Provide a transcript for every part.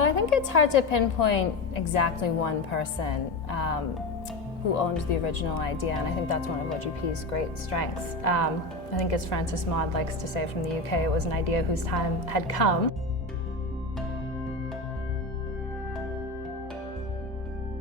So I think it's hard to pinpoint exactly one person who owned the original idea, and I think that's one of OGP's great strengths. I think, as Francis Maud likes to say from the UK, it was an idea whose time had come.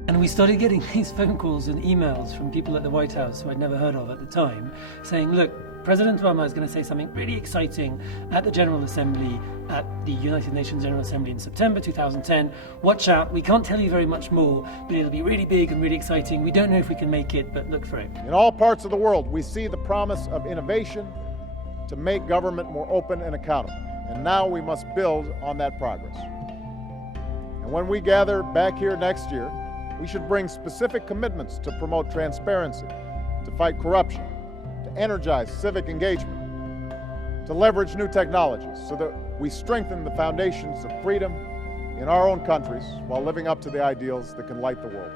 And we started getting these phone calls and emails from people at the White House who I'd never heard of at the time, saying, look, President Obama is going to say something really exciting at the General Assembly, at the United Nations General Assembly in September 2010. Watch out, we can't tell you very much more, but it'll be really big and really exciting. We don't know if we can make it, but look for it. In all parts of the world, we see the promise of innovation to make government more open and accountable. And now we must build on that progress. And when we gather back here next year, we should bring specific commitments to promote transparency, to fight corruption, to energize civic engagement, to leverage new technologies so that we strengthen the foundations of freedom in our own countries while living up to the ideals that can light the world.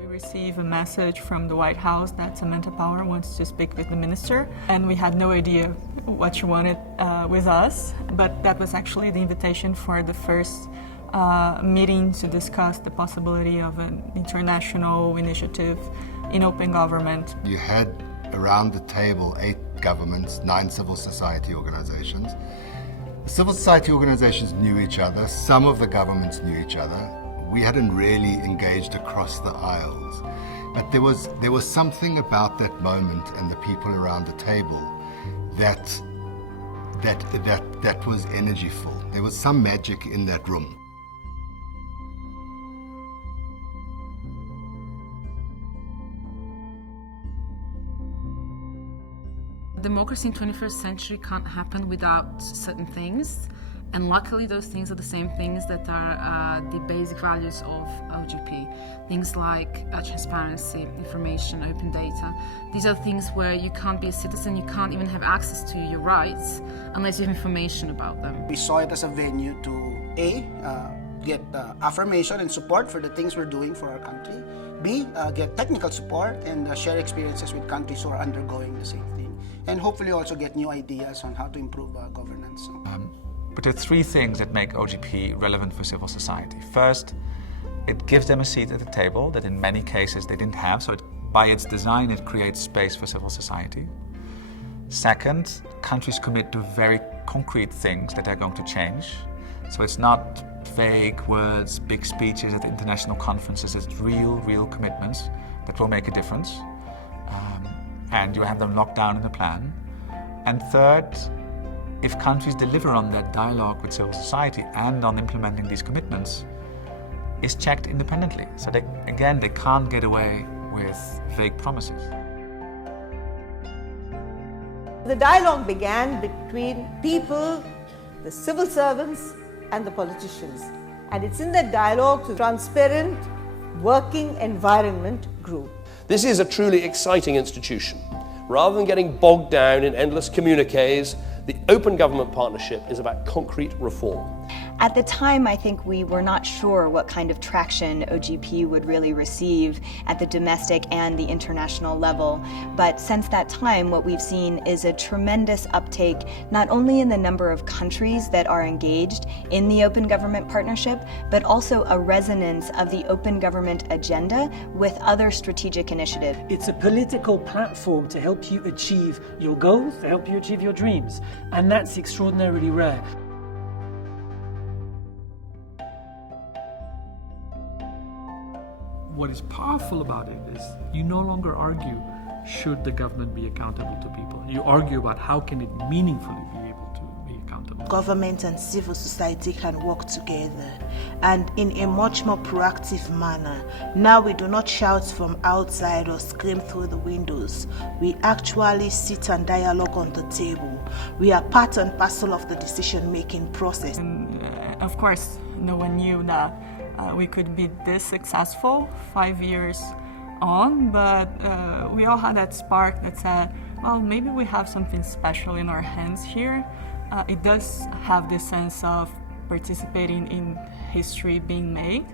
We received a message from the White House that Samantha Power wants to speak with the minister, and we had no idea what she wanted with us, but that was actually the invitation for the first meeting to discuss the possibility of an international initiative in open government. You had around the table 8 governments, 9 civil society organizations. The civil society organizations knew each other, some of the governments knew each other. We hadn't really engaged across the aisles. But there was something about that moment and the people around the table that was energyful. There was some magic in that room. Democracy in 21st century can't happen without certain things, and luckily those things are the same things that are the basic values of OGP. Things like transparency, information, open data. These are things where you can't be a citizen, you can't even have access to your rights unless you have information about them. We saw it as a venue to get affirmation and support for the things we're doing for our country. B, get technical support and share experiences with countries who are undergoing the same thing. And hopefully also get new ideas on how to improve governance. But there are 3 things that make OGP relevant for civil society. First, it gives them a seat at the table that in many cases they didn't have, so by its design it creates space for civil society. Second, countries commit to very concrete things that they're going to change. So it's not vague words, big speeches at international conferences, it's real commitments that will make a difference. And you have them locked down in the plan. And third, if countries deliver on that dialogue with civil society and on implementing these commitments, is checked independently. So they can't get away with vague promises. The dialogue began between people, the civil servants, and the politicians. And it's in that dialogue the transparent working environment grew. This is a truly exciting institution. Rather than getting bogged down in endless communiques, the Open Government Partnership is about concrete reform. At the time, I think we were not sure what kind of traction OGP would really receive at the domestic and the international level. But since that time, what we've seen is a tremendous uptake, not only in the number of countries that are engaged in the Open Government Partnership, but also a resonance of the Open Government agenda with other strategic initiatives. It's a political platform to help you achieve your goals, to help you achieve your dreams. And that's extraordinarily rare. What is powerful about it is you no longer argue, should the government be accountable to people? You argue about how can it meaningfully be able to be accountable. Government and civil society can work together, and in a much more proactive manner. Now we do not shout from outside or scream through the windows. We actually sit and dialogue on the table. We are part and parcel of the decision-making process. And, of course, no one knew that we could be this successful 5 years on, but we all had that spark that said, well, maybe we have something special in our hands here. It does have this sense of participating in history being made.